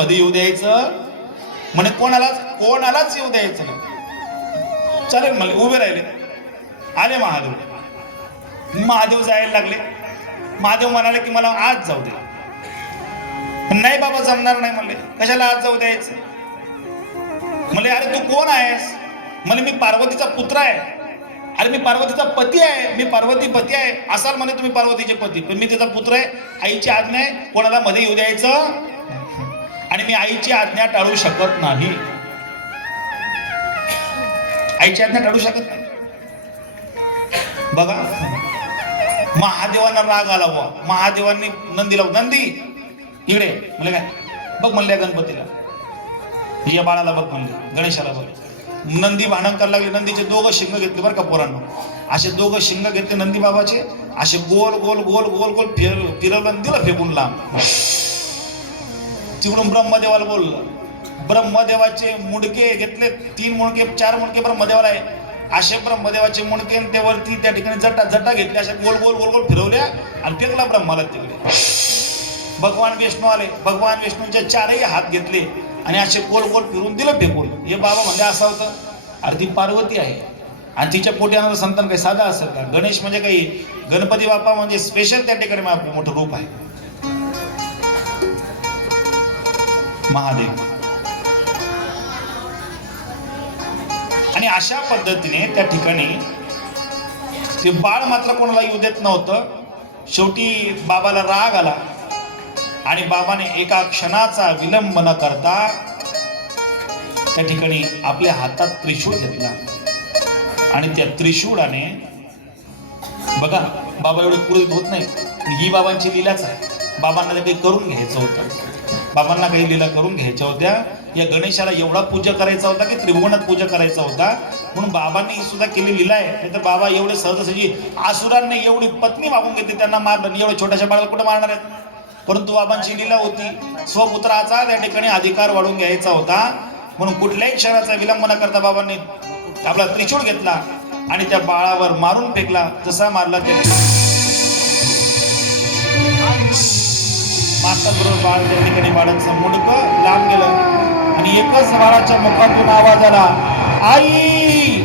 मध्ये येऊ द्यायचं म्हणे कोणालाच येऊ द्यायचं नाही. चालेल मला उभे राहिले. आले महादेव जायला लागले. महादेव म्हणाले की मला आज जाऊ दे. नाही बाबा जमणार नाही म्हणले. कशाला आज जाऊ द्यायचं म्हणले. अरे तू कोण आहेस म्हणे. मी पार्वतीचा पुत्र आहे. अरे मी पार्वतीचा पती आहे. मी पार्वती पती आहे. असाल म्हणे तुम्ही पार्वतीचे पती, पण मी त्याचा पुत्र आहे. आईची आज्ञा आहे कोणाला मध्ये येऊ द्यायचं आणि मी आईची आज्ञा टाळू शकत नाही. आईची आज्ञा टाळू शकत नाही. बघा महादेवांना राग आला बुवा. महादेवांनी नंदीला नंदी इकडे म्हणले काय बघ म्हणले गणपतीला, या बाळाला बघ म्हणले, गणेशाला बघ. नंदी भांडण करायला लागले. नंदीचे दोघं शिंग घेतले बरं का पोरांना. असे दोघं शिंग घेतले नंदी बाबाचे. असे गोल गोल गोल गोल गोल फिरवलं आणि दिलं फेकून लांब. तिकडून ब्रह्मदेवाला बोललं. ब्रह्मदेवाचे मुंडके घेतले. 3 मुंडके 4 मुंडके ब्रह्मदेवाला आहे. असे ब्रह्मदेवाचे मुंडके ते वरती त्या ठिकाणी जटा घेतल्या. अशा गोल गोल गोल गोल फिरवल्या आणि फेकला ब्रह्माला तिकडे. भगवान विष्णू आले. भगवान विष्णूंचे 4ही हात घेतले आणि असे गोल गोल फिरून दिलं फेकून. हे बाबा म्हणजे असं होतं. अरे ती पार्वती आहे आणि तिच्या पोटी येणारं संतान काही साधा असेल का. गणेश म्हणजे काही गणपती बाप्पा म्हणजे स्पेशल त्या ठिकाणी मोठं रूप आहे. महादेव. आणि अशा पद्धतीने त्या ठिकाणी ते बाळ मात्र कोणाला येऊ देत नव्हतं. शेवटी बाबाला राग आला आणि बाबाने एका क्षणाचा विलंब न करता त्या ठिकाणी आपल्या हातात त्रिशूळ घेतला आणि त्या त्रिशूळाने बघा बाबा एवढे क्रोधित होत नाही. ही बाबांची लीलाच आहे. बाबांना काही करून घ्यायचं होतं. बाबांना काही लीला करून घ्यायच्या होत्या. या गणेशाला एवढा पूजा करायचा होता की त्रिभुवनात पूजा करायचा होता. म्हणून बाबांनी सुद्धा केली लीला आहे. नाही तर बाबा एवढे सहजासहजी आसुरांनी एवढी पत्नी मागून घेतली, त्यांना मारलं. एवढ्या छोट्याशा बाळाला कुठं मारणार आहेत. परंतु बाबांची लीला होती. स्वपुत्राचा त्या ठिकाणी अधिकार वाढून घ्यायचा होता. म्हणून कुठल्याही क्षणाचा विलंब न करता बाबांनी आपला त्रिशूळ घेतला आणि त्या बाळावर मारून फेकला. जसा मारला त्या मारताबरोबर बाळ त्या ठिकाणी बाळाचं मुंडकं लांब गेलं आणि एकच बाळाच्या मुखातून आवाज आला, आई.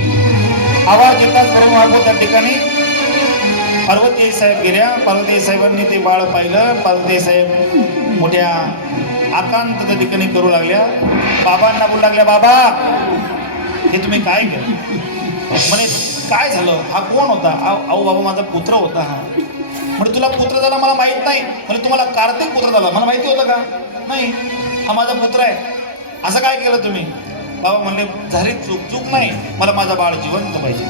आवाज येताच बरोबर त्या ठिकाणी पार्वती साहेब गेल्या. पार्वती साहेबांनी ते बाळ पाहिलं. पार्वती साहेब मोठ्या आकांत त्या ठिकाणी करू लागल्या. बाबांना बोलू लागल्या, बाबा हे तुम्ही काय केलं. म्हणे काय झालं. हा कोण होता. अहो बाबा माझा पुत्र होता. हा म्हणजे तुला पुत्र झाला मला माहित नाही. म्हणजे तुम्हाला कार्तिक पुत्र झाला मला माहिती होतं का. नाही, हा माझा पुत्र आहे. असं काय केलं तुम्ही. बाबा म्हणले झाली चूक नाही, मला माझा बाळ जिवंत पाहिजे.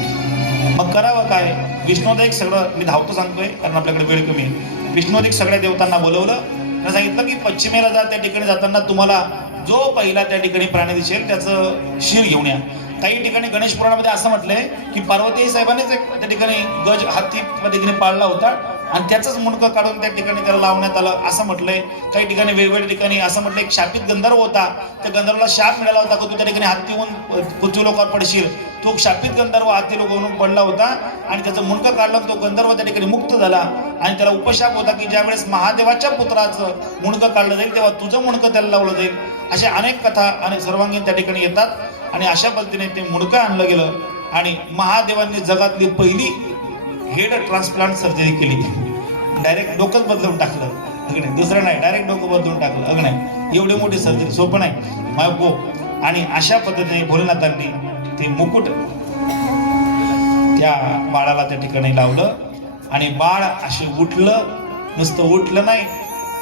मग करावं काय. विष्णोदेक सगळं मी धावतो सांगतोय कारण आपल्याकडे वेळ कमी आहे. विष्णोदेक सगळ्या देवतांना बोलवलं. त्यांना सांगितलं की पश्चिमेला जा. त्या ठिकाणी जाताना तुम्हाला जो पहिला त्या ठिकाणी प्राणी दिसेल त्याचं शिर घेऊन या. काही ठिकाणी गणेश पुराणामध्ये असं म्हटलंय की पार्वती साहेबांनीच एक त्या ठिकाणी गज हत्ती त्या ठिकाणी पाळला होता आणि त्याचंच मुंडकं काढून त्या ठिकाणी त्याला लावण्यात आलं असं म्हटलंय. काही ठिकाणी वेगवेगळ्या ठिकाणी असं म्हटलंय एक शापित गंधर्व होता. त्या गंधर्वाला शाप मिळाला होता की तू त्या ठिकाणी हत्ती होऊन पृथ्वी लोकावर पडशील. तो शापित गंधर्व हत्ती लोक होऊन पडला होता आणि त्याचं मुंडकं काढलं. तो गंधर्व त्या ठिकाणी मुक्त झाला आणि त्याला उपशाप होता की ज्या वेळेस महादेवाच्या पुत्राचं मुंडकं काढलं जाईल तेव्हा तुझं मुंडकं त्याला लावलं जाईल. अशा अनेक कथा आणि सर्वांगीण त्या ठिकाणी येतात. आणि अशा पद्धतीने ते मुंडकं आणलं गेलं आणि महादेवांनी जगातली पहिली हेड ट्रान्सप्लांट सर्जरी केली. डायरेक्ट डोकंच बदलून टाकलं. अगं दुसरं नाही, डायरेक्ट डोकं बदलून टाकलं. अगं नाही, एवढी मोठी सर्जरी सोपं नाही मायको. आणि अशा पद्धतीने भोलेनाथांनी ते मुकुट त्या बाळाला त्या ठिकाणी लावलं आणि बाळ असे उठलं. नुसतं उठलं नाही,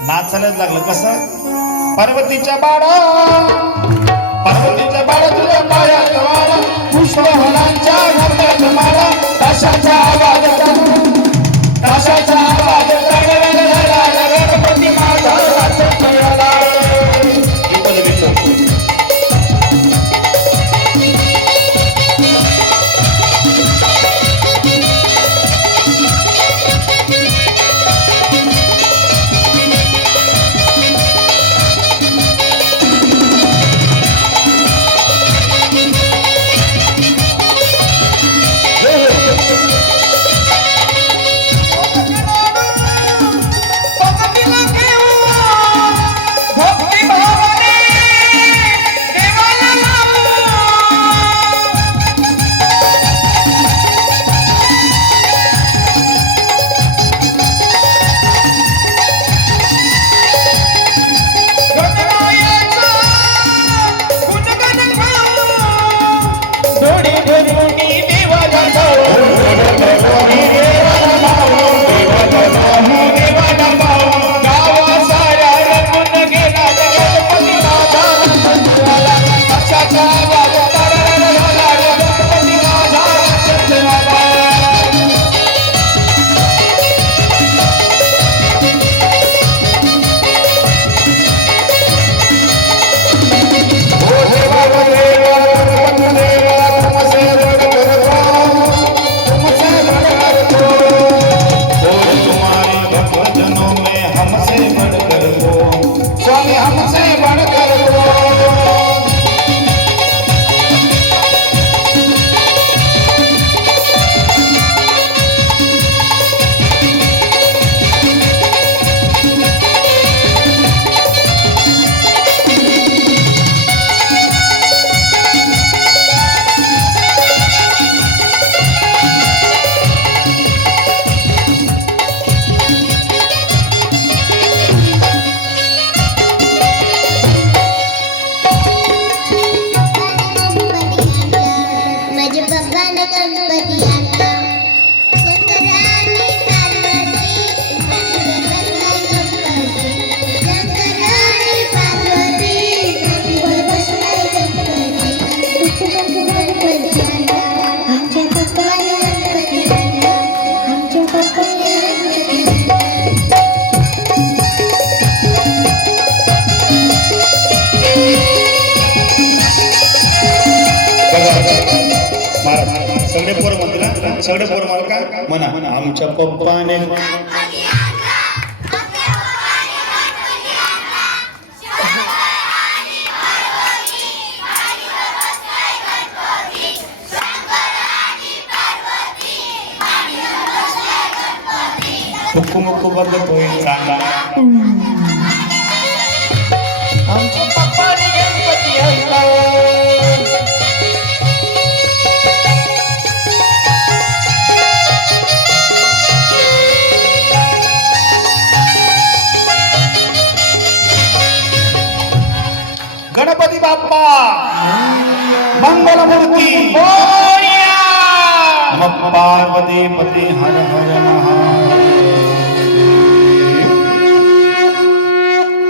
नाचायलाच लागलं. कसं. पार्वतीच्या बाळा पार्वतीच्या बाळा तुझ्या पायात वाळा, पुष्पवनांच्या गंधात माळा, ताशाचा आवाज ताशाचा आवाज गणपती माझा वाजत मिळाला. सगळे पोर मला का म्हणा आमच्या पप्पाने मुक्कू मुक्कू बघत होईल चांगला आमच्या पप्पाने गणपती आणला गणपती बाप्पा मंगलमूर्ती नमः पार्वती पती हर हर महादेव.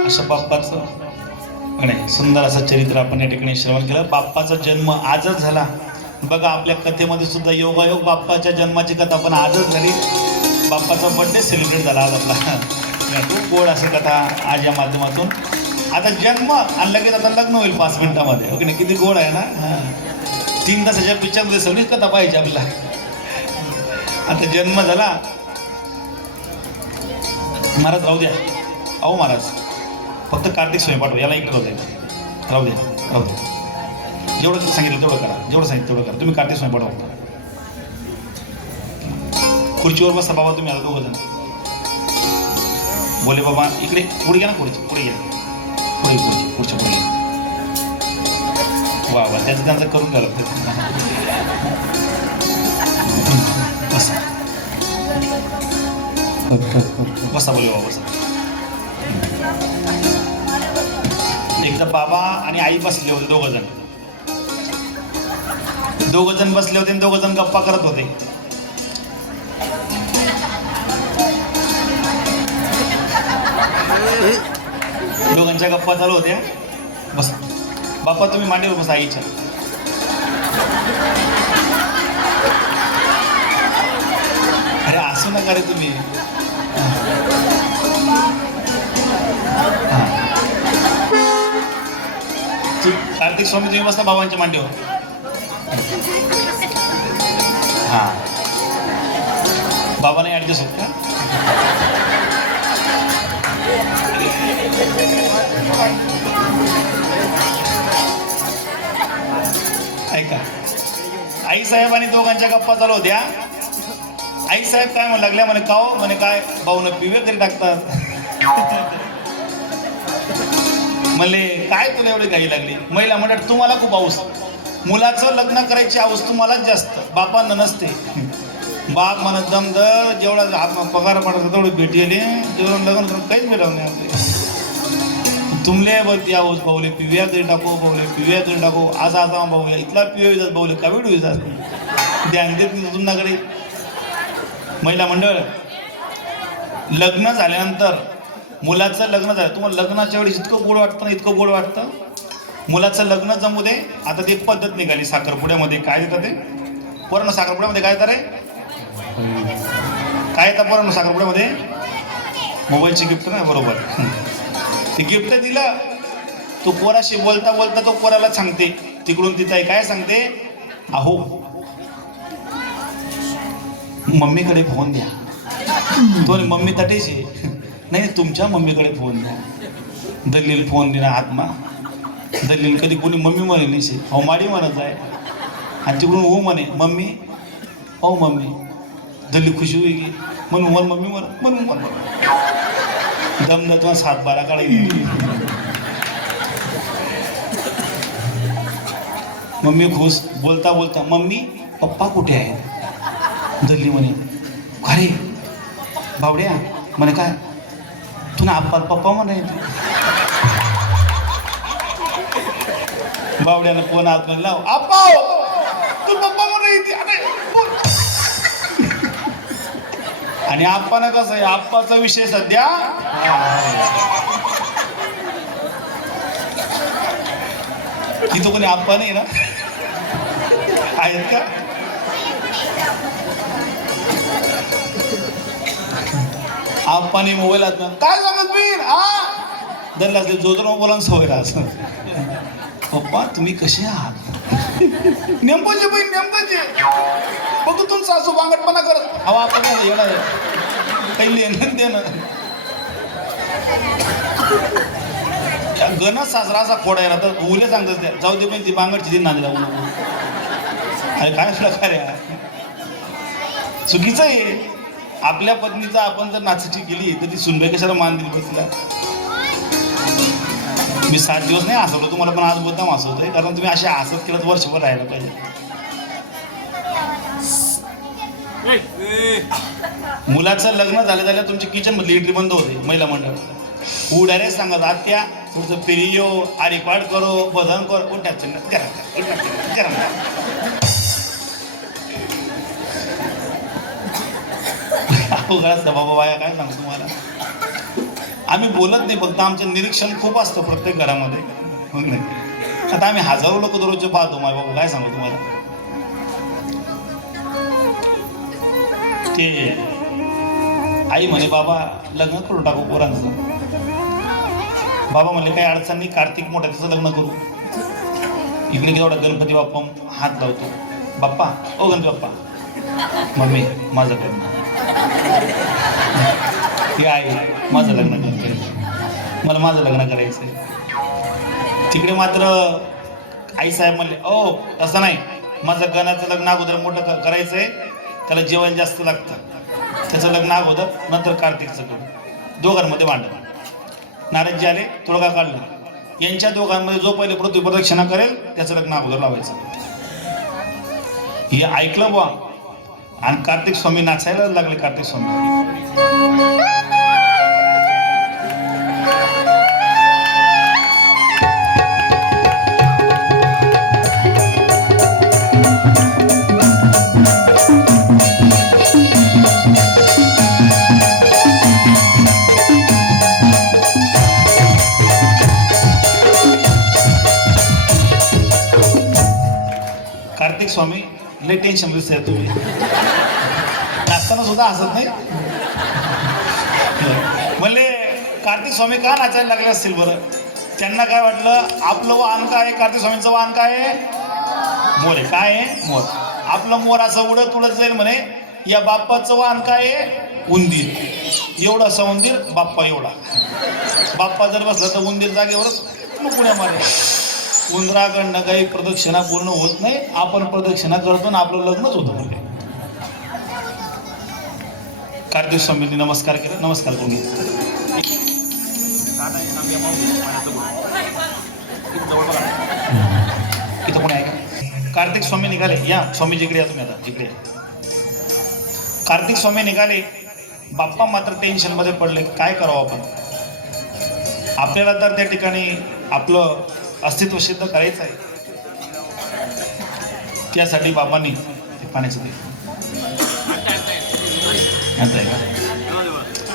असं बाप्पाचं आणि सुंदर असं चरित्र आपण या ठिकाणी श्रवण केलं. बाप्पाचा जन्म आजच झाला बघा. आपल्या कथेमध्ये सुद्धा योगायोग बाप्पाच्या जन्माची कथा पण आजच झाली. बाप्पाचा बर्थडे सेलिब्रेट झाला आज आपला. खूप गोड अशी कथा आज या माध्यमातून. आता जन्म आणि लगेच आता लग्न होईल 5 मिनिटामध्ये. ओके, किती गोड आहे ना. 3 तासाच्या पिक्चरमध्ये सगळीच कथा पाहिजे आपला. आता जन्म झाला. महाराज राहू द्या. अहो महाराज फक्त कार्तिक स्वयं पाठवा. याला इकडे राहू द्या. राहू द्या. जेवढं सांगितलं तेवढं करा. जेवढं सांगितलं तेवढं करा. तुम्ही कार्तिक स्वयं पाठवा. खुर्चीवर बसा बाबा तुम्ही. आता 2 जण बोले बाबा इकडे पुढे घ्या ना. पुढे घ्या. पुढच्या पुढे वा वा. त्याचं त्यांचं करून घ्या लागतं. बसा बसा बोले बाबा बसा. एकदा बाबा आणि आई बसले होते. 2 जण बसले होते आणि 2 जण गप्पा करत होते. दोघांच्या गप्पा चालू होत्या. बस बाप्पा तुम्ही मांडीवर बसा आईच्या. अरे असू नका रे तुम्ही. कार्तिक स्वामी तुम्ही बसता बाबांच्या मांडीवर. हा बाबा नाही ऍडजस्ट होत का. ऐका आई साहेब आणि दोघांच्या गप्पा चालू होत्या. आई साहेब काय म्हणू लागल्या म्हणे काओ म्हणे काय भाऊन पिवे तरी टाकतात. म्हणले काय तुला एवढी घाई लागली. महिला म्हणत तुम्हाला खूप हौस. मुलाचं लग्न करायची हौस तुम्हालाच जास्त. बापांना नसते. बाप म्हणत दमदर जेवढा पगार पडतो तेवढी भेटेले जेवढं लग्न करून काहीच मिळवलं नाही आपले. तुमले बघती आहोस भाऊले पिव्या तरी टाको. भाऊले पिव्या तरी टाको. असा भाऊया इथला पिव्या येतात. भाऊले कावीड येतात. ध्यान देत नाही तुमच्याकडे. महिला मंडळ लग्न झाल्यानंतर मुलाचं लग्न झालं. तुम्हाला लग्नाच्या वेळेस इतकं गोड वाटतं ना इतकं गोड वाटतं. मुलाचं लग्न जमू दे. आता ती एक पद्धत निघाली साखरपुड्यामध्ये. काय देतात ते पोरांना साखरपुड्यामध्ये काय येतं रे. काय येतं पोरांना साखरपुड्यामध्ये. मोबाईलची गिफ्ट ना. बरोबर. ते गिफ्ट दिलं. तो पोराशी बोलता बोलता तो पोराला सांगते तिकडून तिथं काय सांगते. अहो मम्मीकडे फोन द्या. तो मम्मी तटेचे नाही तुमच्या मम्मीकडे फोन द्या. दलील फोन दिला आत्मा. दलील कधी कोणी मम्मी म्हणे नाही. अहो माडी म्हणत आहे आणि तिकडून हो म्हणे मम्मी. हो मम्मी. दलील खुशी होई म्हणून वन मम्मी म्हणून दमदत्वा 7-12 काढायची. मम्मी खुश. बोलता बोलता मम्मी पप्पा कुठे आहेत. दल्ली म्हणे अरे बावड्या म्हणे काय तू ना आप्पा पप्पा म्हणे. बावड्यानं फोन आतमध्ये लाव. आप्पा तू पप्पा म्हणे. आणि आप्पानं कसं आहे आप्पाचा विषय सध्या इथं कोणी आप्पा नाही ना आहेत का. आप्पाने मोबाईल आत काय सांगत मी हा दरला जोजर बोलावून सवय राहत. पप्पा तुम्ही कसे आहात? नेमकंचे बाई नेमकंचे बघू तुमचा असं वांगटपणा करत हवा आपण येणार काही लेणं देणं गण साजरा असा खोडायला तर उले सांगतात त्या जाऊ दे पण ती बांगडची दिन नांदी जाऊ अरे काय प्रकार आहे चुकीचं आहे. आपल्या पत्नीचा आपण जर नाचटी केली तर ती सुनबाई कशाला मान दिली पत्नीला. मी 7 दिवस नाही हसवलं तुम्हाला पण आज मुद्दाम हसवतोय कारण तुम्ही असे हसत केलं तर वर्षभर राहायला पाहिजे. मुलाचं लग्न झालं तुमची किचन मधली एंट्री बंद होते महिला मंडळ. वो डायरेक्ट सांगत आत्या थोडंसं पिरियो आ रेकॉर्ड करो भजन करो बाबा बाया काय सांगू तुम्हाला. आम्ही बोलत नाही फक्त आमचं निरीक्षण खूप असतं प्रत्येक घरामध्ये मग नाही. आता आम्ही हजारो लोक दररोजचे पाहतो माय बाबा काय सांगू तुम्हाला. ते आई म्हणे बाबा लग्न करून टाकू पोरांचं. बाबा म्हणले काही अडचण नाही कार्तिक मोठ्या त्याचं लग्न करू. इकडे केवढा गणपती बाप्पा हात लावतो. बाप्पा ओ गणपती बाप्पा मम्मी माझं लग्न ती आई माझं लग्न करायचं मला माझं लग्न करायचंय. तिकडे मात्र आई साहेब म्हणले ओ तसं नाही माझं गणाचं लग्न अगोदर मोठं करायचंय त्याला जेवण जास्त लागतं त्याचं लग्न अगोदर नंतर कार्तिकचं करू. दोघांमध्ये भांडण. नारदजी आले तोडगा काढला. यांच्या दोघांमध्ये जो पहिले पृथ्वी प्रदक्षिणा करेल त्याचं लग्न अगोदर लावायचं. हे ऐकलं बुवा आणि कार्तिक स्वामी नाचायला लागले. कार्तिक स्वामी कार्तिक स्वामी लय टेन्शन दिसतंय तुम्ही नाचताना सुद्धा हसत नाही. म्हणले कार्तिक स्वामी का नाचायला लागले असतील बरं. त्यांना काय वाटलं आपलं वाहन काय आहे कार्तिक स्वामींचं वाहन काय आहे मोर आहे. काय आहे मोर. आपलं मोर असं उडत उडत जाईल म्हणे. या बाप्पाचं वाहन काय आहे उंदीर. एवढं असं उंदीर बाप्पा एवढा. बाप्पा जर बसला तर उंदीर जागेवरच मग पुण्या मारे. उंदराकडनं काही प्रदक्षिणा पूर्ण होत नाही. आपण प्रदक्षिणा करतो ना आपलं लग्नच होतं. म्हणजे कार्तिक स्वामींनी नमस्कार केला. नमस्कार करून इथं कोणी आहे का. कार्तिक स्वामी निघाले. या स्वामीजी इकडे या तुम्ही आता इकडे. कार्तिक स्वामी निघाले. बाप्पा मात्र टेन्शन मध्ये पडले काय करावं आपण. आपल्याला तर त्या ठिकाणी आपलं अस्तित्व सिद्ध करायचं आहे. त्यासाठी बाबांनी पाण्याचं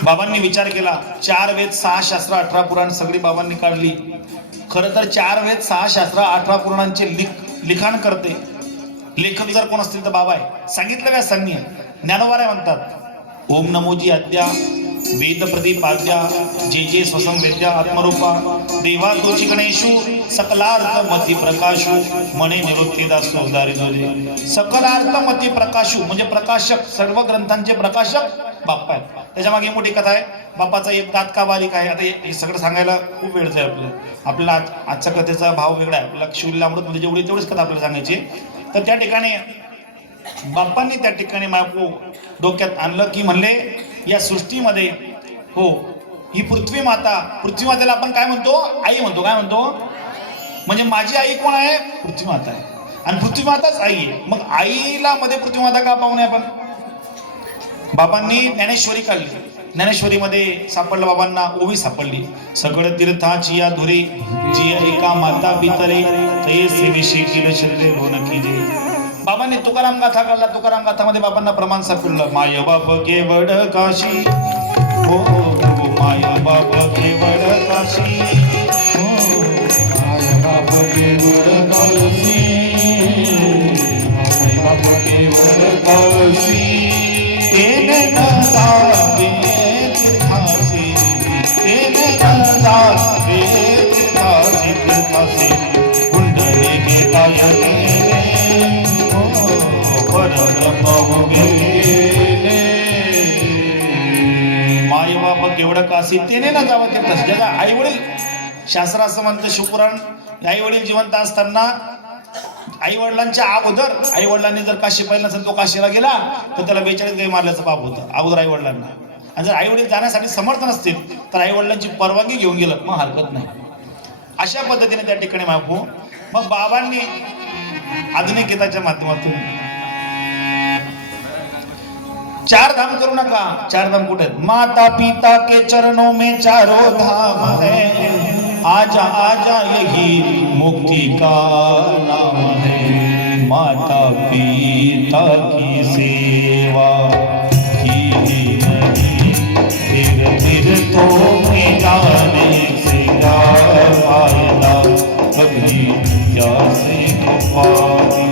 बाबांनी विचार केला. 4 वेद 6 शास्त्र 18 पुराण सगळी बाबांनी काढली. खरं तर 4 वेद 6 शास्त्र 18 पुराणांचे लिखाण करते लेखक जर कोण असतील तर बाबा आहे. सांगितलं काय सांगणी ज्ञानोबा म्हणतात ओम नमोजी आद्या वेद प्रदीपाद्या जे जे स्वसं वेद्या आत्मरूपा देवा तुची गणेशू सकलार्थ मती प्रकाशू मने निवृत्ती दासो दारिद्र्य. सकलार्थ मती प्रकाशू म्हणजे प्रकाशक सर्व ग्रंथांचे प्रकाशक बाप्पा आहेत. त्याच्या मागे मोठी कथा आहे. बाप्पाचा एक दात का बालिक आहे. आता हे सगळं सांगायला खूप वेळ आहे आपल्याला आजच्या कथेचा भाव वेगळा आहे. आपल्याला शिवलीलामृत मध्ये तेवढीच कथा आपल्याला सांगायची. तर त्या ठिकाणी बाप्पांनी त्या ठिकाणी मायपू डोक्यात आणलं की म्हणले या सृष्टीमध्ये हो ही पृथ्वी मातेला आपण काय म्हणतो आई म्हणतो. काय म्हणतो म्हणजे माझी आई कोण आहे पृथ्वी माता आहे आणि पृथ्वी माताच आई आहे. मग आईला मध्ये पृथ्वी माता का पाहू नये आपण. बाबांनी ज्ञानेश्वरी काढली. ज्ञानेश्वरीमध्ये सापडलं बाबांना ओवी सापडली. सगळं तीर्थाची या धुरी जी एका माता पितरे तैसे विषयी केलं शरीरे बोन कीजे. बाबांनी तुकाराम गाथा काढला. तुकाराम गाथामध्ये बाबांना प्रमाण सापडलं. माय बाप केवड काशी हो माय बाप केवड काशी हो माय बाप केवड काशी माय बाप केवड काशी तेने नंदा तीर्थासी तेने नंदा तीर्थासी तीर्थासी सीतेने ना जावं तीर्थास. ज्याला आई वडील, शास्त्र असं म्हणतं शिवपुराण, आई वडील जिवंत असताना आई वडिलांच्या अगोदर आई वडिलांनी जर काशी पाहिलं नसेल, तो काशीला गेला तर त्याला 42 गाई मारल्याचं पाप होतं अगोदर आई वडिलांना. आणि जर आई वडील जाण्यासाठी समर्थ नसतील तर आई वडिलांची परवानगी घेऊन गेलं मग हरकत नाही. अशा पद्धतीने त्या ठिकाणी मागू. मग बाबांनी आधुनिक गीताच्या माध्यमातून 4 धाम करू नका. 4 धाम कुठे आहेत? माता पिता के चरणों में चारों धाम है, आजा आजा यही मुक्ति का नाम है. माता पिता की सेवा की नहीं, फिर तो मैं जाने से क्या फायदा. कभी प्यासे को पानी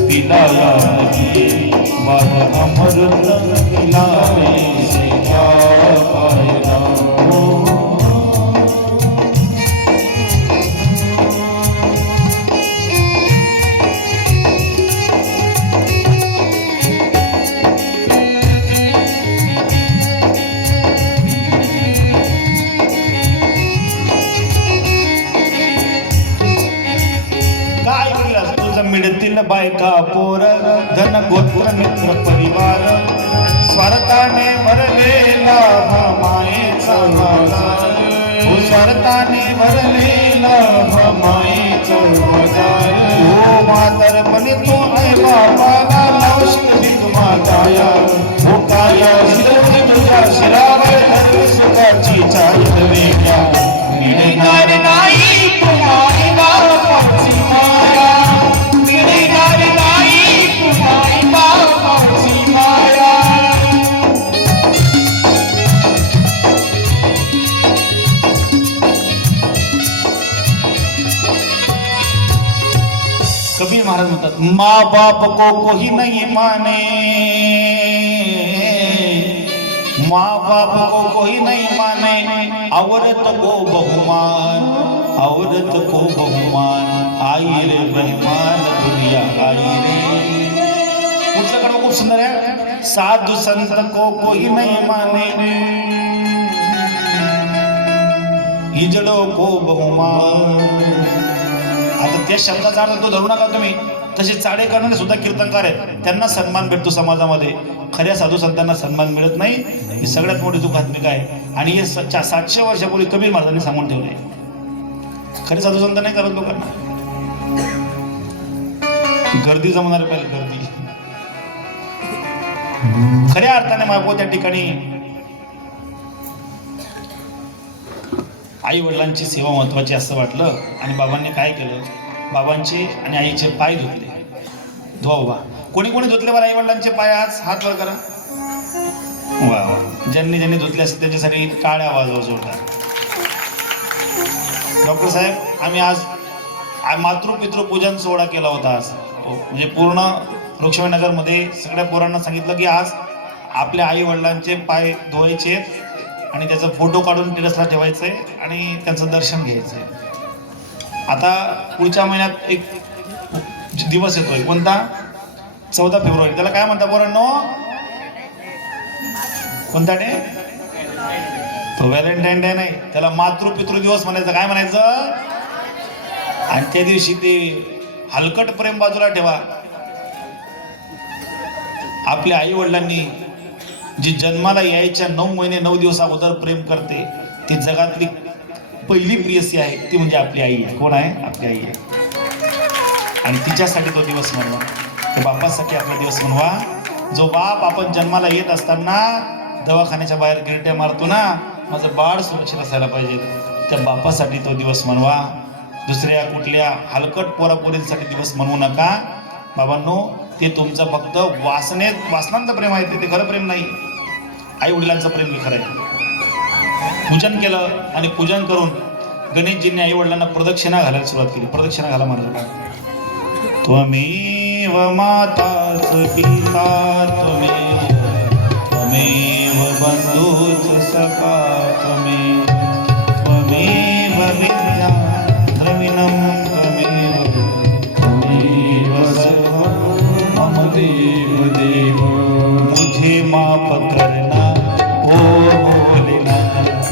पिलाया नहीं, बाद अमृत पिलाने से क्या फायदा. मिळतील बायका पोर, धन गोत्र मित्र परिवार, स्वार्थाने भरलेला हा मायेचा बाजार. स्वार्थाने भरलेला हा मायेचा बाजार. हो म्हातारपणी तू आई बाबाला लावशील भीक माताया. हो काया शिरवली तुझ्या शिरावर धरली सुखाची चाल वेगळ्या. मिळणार नाही तुम्हाला बापाची माया. कबीर महाराज म्हणतात, माँ बाप को कोई नहीं माने, माँ बाप को कोई नहीं माने, औरत को बहुमान, औरत को बहुमान. आई रे बेईमान दुनिया आई रे. पुढचं कडवं खूप सुंदर आहे. साधु संत को कोई नहीं माने, हिजड़ों को बहुमान. आता त्या शब्दाचा अर्थ तो धरू नका तुम्ही. तसे चाडे करणारे सुद्धा कीर्तनकार आहेत, त्यांना सन्मान भेटतो समाजामध्ये. खऱ्या साधू संतांना सन्मान मिळत नाही. ही सगळ्यात मोठी दुःखात्मिक आहे. आणि हे 700 वर्षापूर्वी कबीर महाराजांनी सांगून ठेवले. खरे साधू संत नाही करत लोकांना. गर्दी जमणार पाहिजे, गर्दी. खऱ्या अर्थाने मागो त्या ठिकाणी आई वडिलांची सेवा महत्वाची असं वाटलं आणि बाबांनी काय केलं, बाबांचे आणि आईचे पाय धुतले. धुवा बाबा. कोणी कोणी धुतले बरं आई वडिलांचे पाय? आज हात वर करा. वा. ज्यांनी ज्यांनी धुतले असते त्यांच्यासाठी टाळ्या वाजवा जोरदार. डॉक्टर साहेब, आम्ही आज मातृपितृ पूजन सोहळा केला होता आज. म्हणजे पूर्ण लक्ष्मीनगरमध्ये सगळ्या पोरांना सांगितलं की आज आपल्या आई वडिलांचे पाय धुवायचे आणि त्याचा फोटो काढून टेरेसला ठेवायचंय आणि त्यांचं दर्शन घ्यायचंय. आता पुढच्या महिन्यात एक दिवस येतोय, कोणता? 14 फेब्रुवारी. त्याला काय म्हणता पोरांनो? कोणता डे? तो व्हॅलेंटाईन डे नाही, त्याला मातृपितृ दिवस म्हणायचं. काय म्हणायचं? आणि त्या दिवशी ते हलकट प्रेम बाजूला ठेवा. आपल्या आई वडिलांनी जी जन्माला यायच्या 9 महिने 9 दिवस अगोदर प्रेम करते, ती जगातली पहिली प्रियसी आहे, ती म्हणजे आपली आई आहे. कोण आहे? आपली आई आहे. आणि तिच्यासाठी तो दिवस मनवा, त्या बापासाठी आपला दिवस मनवा. जो बाप आपण जन्माला येत असताना दवाखान्याच्या बाहेर गिरट्या मारतो ना, माझं बाळ सुरक्षित असायला पाहिजे, त्या बापासाठी तो दिवस मनवा. दुसऱ्या कुठल्या हलकट पोरापोरींसाठी दिवस मनवू नका. बाबांनो, ते तुमचं फक्त वासनांचं प्रेम आहे, ते खरं प्रेम नाही. आई वडिलांचं प्रेम हे खरं आहे. पूजन केलं आणि पूजन करून गणेशजींनी आई वडिलांना प्रदक्षिणा घालायला सुरुवात केली. प्रदक्षिणा घाला म्हणलं का? त्वमेव माताच पिता त्वमेव बंधूच सखा त्वमेव विद्या द्रविणं त्वमेव सर्वं मम देव देव. मुझे माफ करना ओ भोलेनाथ,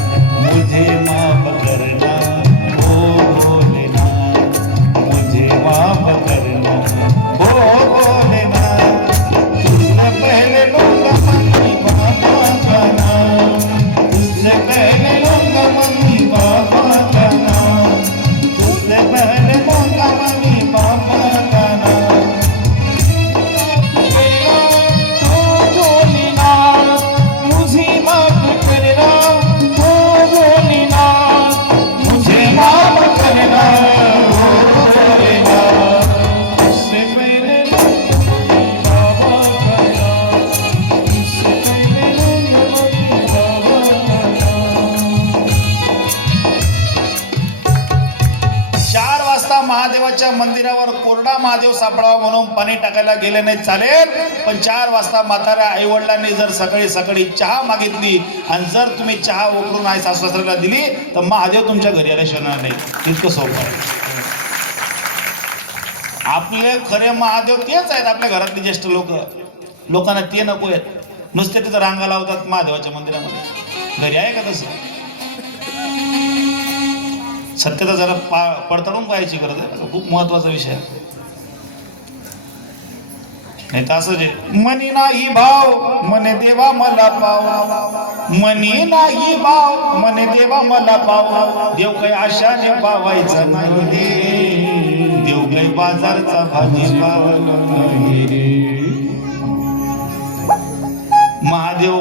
महादेवाच्या मंदिरावर कोरडा महादेव सापडावा म्हणून पाणी टाकायला गेले नाही चालेल, पण 4 वाजता म्हाताऱ्या आईवडिलांनी जर सकाळी सकाळी चहा मागितली आणि जर तुम्ही चहा उकळून आई सासऱ्याला दिली तर महादेव तुमच्या घरी आल्या शिरणार नाही. इतकं सोपं आहे. आपले खरे महादेव तेच आहेत, आपल्या घरातले ज्येष्ठ लोकांना ते नको आहेत. नुसते तिथं रांगा लावतात महादेवाच्या मंदिरामध्ये. घरी आहे का तसं? सत्यता जरा पडताळून पाहायची गरज आहे. खूप महत्वाचा विषय आहे. नाही तर असं जे मनी नाही भाव मने देवा मला पाव, मनी नाही भाव मने देवा मला पाव, देव काही आशाने पावायचा नाही रे, देव काही बाजारचा भाजीपाव नाही. महादेव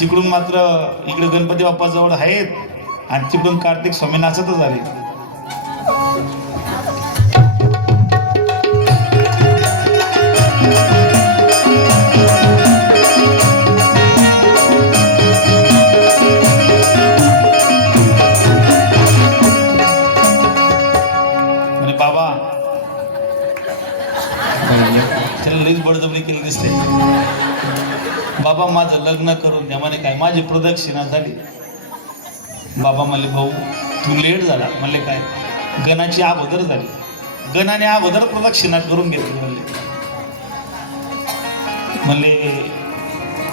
तिकडून मात्र इकडे गणपती बाप्पा जवळ आहेत आणि तिकडून कार्तिक स्वामी नाचतच आले. म्हणे बाबा त्याला लईच बळजबरी केली दिसते. बाबा माझं लग्न करून द्या. म्हणे काय माझी प्रदक्षिणा झाली. बाबा म्हणले भाऊ तू लेट झाला. म्हणले काय? गणाची अगोदर झाली. गणाने अगोदर प्रदक्षिणा करून घेतली. म्हणले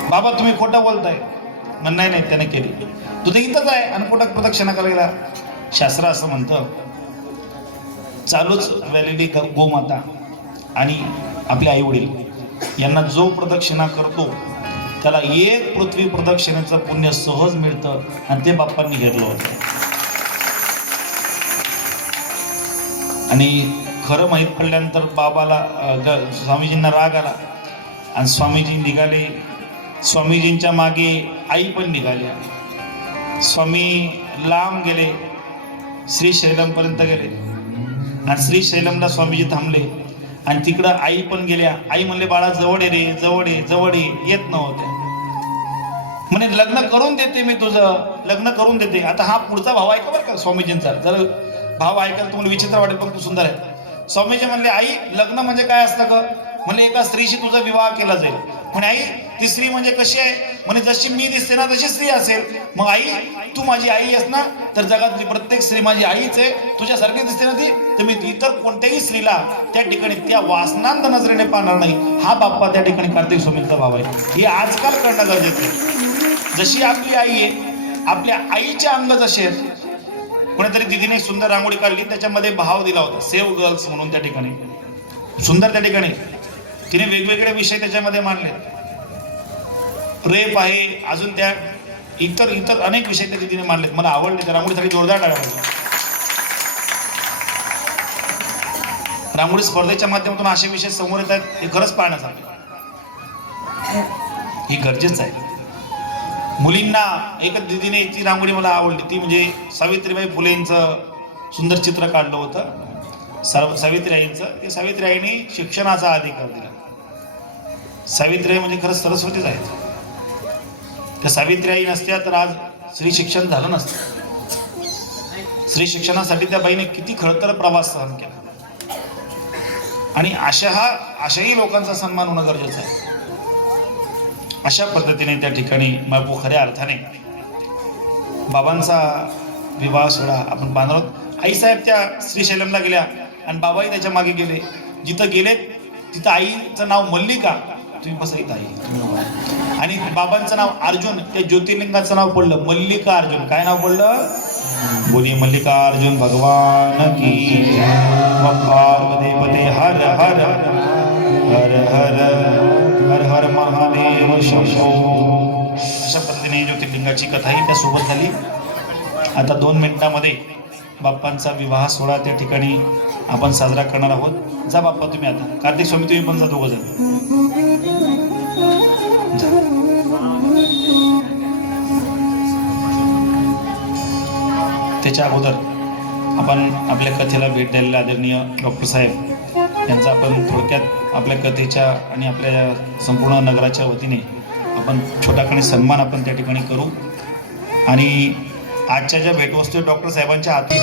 बाबा तुम्ही खोटं बोलताय. म्हण नाही नाही त्याने केली. तू तर इथंच आहे आणि खोटं प्रदक्षिणा करायला. शास्त्र असं म्हणतं चालूच व्हॅलिडी गोमाता आणि आपले आई वडील यांना जो प्रदक्षिणा करतो त्याला 1 पृथ्वी प्रदक्षिणेचं पुण्य सहज मिळतं आणि ते बाप्पांनी घेतलं होतं. आणि खरं माहीत पडल्यानंतर बाबाला स्वामीजींना राग आला आणि स्वामीजी निघाले. स्वामीजींच्या मागे आई पण निघाल्या. स्वामी लांब गेले, श्रीशैलमपर्यंत गेले आणि श्रीशैलमला स्वामीजी थांबले आणि तिकडं आई पण गेल्या. आई म्हणले बाळा जवळ ये रे, जवळ ये जवळ ये. येत नव्हते. म्हणे लग्न करून देते मी तुझं, लग्न करून देते. आता हा पुढचा भाव ऐका बरं का स्वामीजींचा. जर भाव ऐकायला तुम्हाला विचित्र वाटेल पण तू सुंदर आहे. स्वामीजी म्हणले आई लग्न म्हणजे काय असतं ग? म्हणजे एका स्त्रीशी तुझा विवाह केला जाईल. म्हणे आई ती स्त्री म्हणजे कशी आहे? म्हणे जशी मी दिसते ना तशी स्त्री असेल. मग आई तू माझी आई आहेस ना, तर जगातली प्रत्येक स्त्री माझी आईच आहे. तुझ्यासारखी दिसते ना ती, तर मी इतर कोणत्याही स्त्रीला त्या ठिकाणी त्या वासनांत नजरेने पाहणार नाही. हा बाप्पा त्या ठिकाणी कार्तिक स्वामींचा भाव आहे. हे आजकाल करणं गरजेचं आहे. जशी आपली आई आहे, आपल्या आईचे अंग जसे आहेत. कोणीतरी दिदीने सुंदर रांगोळी काढली, त्याच्यामध्ये भाव दिला होता सेव्ह गर्ल्स म्हणून. त्या ठिकाणी सुंदर त्या ठिकाणी तिने वेगवेगळे विषय त्याच्यामध्ये मांडले. रेप आहे, अजून त्या इतर अनेक विषय त्या तिने मांडलेत. मला आवडले. त्या रांगोळीसाठी जोरदार टाळ्या वाजवा. रांगोळी स्पर्धेच्या माध्यमातून असे विषय समोर येत आहेत हे खरंच पाहण्यासारखे. हे गरजेचं आहे. मुलींना एकच दिदीने ती रांगोळी मला आवडली. ती म्हणजे सावित्रीबाई फुलेंचं सुंदर चित्र काढलं होतं. सावित्रीआईंचं. ते सावित्रीआईने शिक्षणाचा अधिकार दिला. सावित्रीआई म्हणजे खरंच सरस्वतीच आहेत. त्या सावित्रीआई नसत्या तर आज स्त्री शिक्षण झालं नसतं. स्त्री शिक्षणासाठी त्या बाईने किती खळतर प्रवास सहन केला. आणि अशाही लोकांचा सन्मान होणं गरजेचं आहे. अशा पद्धतीने त्या ठिकाणी बापू खऱ्या अर्थाने बाबांचा विवाह सोहळा आपण पाहणार आहोत. आईसाहेब त्या श्रीशैलमला गेल्या आणि बाबाही त्याच्या मागे गेले. जिथं गेले तिथं आईचं नाव मल्लिका. तुम्ही बसा इथं आई. आणि बाबांचं नाव अर्जुन. त्या ज्योतिर्लिंगाचं नाव पडलं मल्लिका अर्जुन. काय नाव पडलं? बोली मल्लिकार्जुन भगवान की पार्वती हर हर हर हर हर हर महादेव शंभो. अशा पद्धतीने ज्योतिर्लिंगाची कथाही त्यासोबत झाली. आता 2 मिनिटांमध्ये बाप्पांचा विवाह सोहळा त्या ठिकाणी आपण साजरा करणार आहोत. जा बाप्पा तुम्ही आता. कार्तिक स्वामी तुम्ही पण जा, दोघं जण. त्याच्या अगोदर आपण आपल्या कथेला भेट द्यायला आदरणीय डॉक्टर साहेब यांचा आपण थोडक्यात आपल्या कथेच्या आणि आपल्या संपूर्ण नगराच्या वतीने आपण छोटाखानी सन्मान आपण त्या ठिकाणी करू. आणि आजच्या ज्या भेटवस्तू डॉक्टर साहेबांच्या हाती